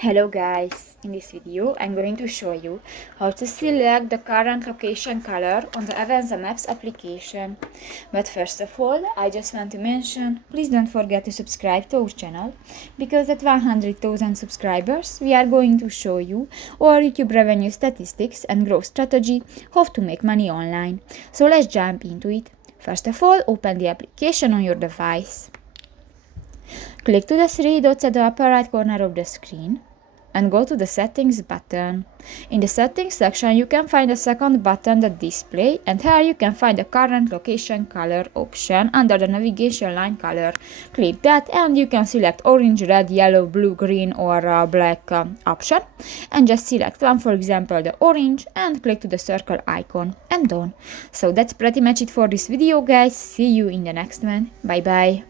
Hello guys, in this video I'm going to show you how to select the current location color on the Avenza Maps application. But first of all, I just want to mention, please don't forget to subscribe to our channel, because at 100,000 subscribers we are going to show you our YouTube revenue statistics and growth strategy, how to make money online. So let's jump into it. First of all, open the application on your device. Click to the three dots at the upper right corner of the screen and go to the Settings button. In the Settings section you can find the second button, the Display, and here you can find the current location color option under the navigation line color. Click that and you can select orange, red, yellow, blue, green or black option, and just select one, for example the orange, and click to the circle icon and done. So that's pretty much it for this video guys. See you in the next one. Bye bye.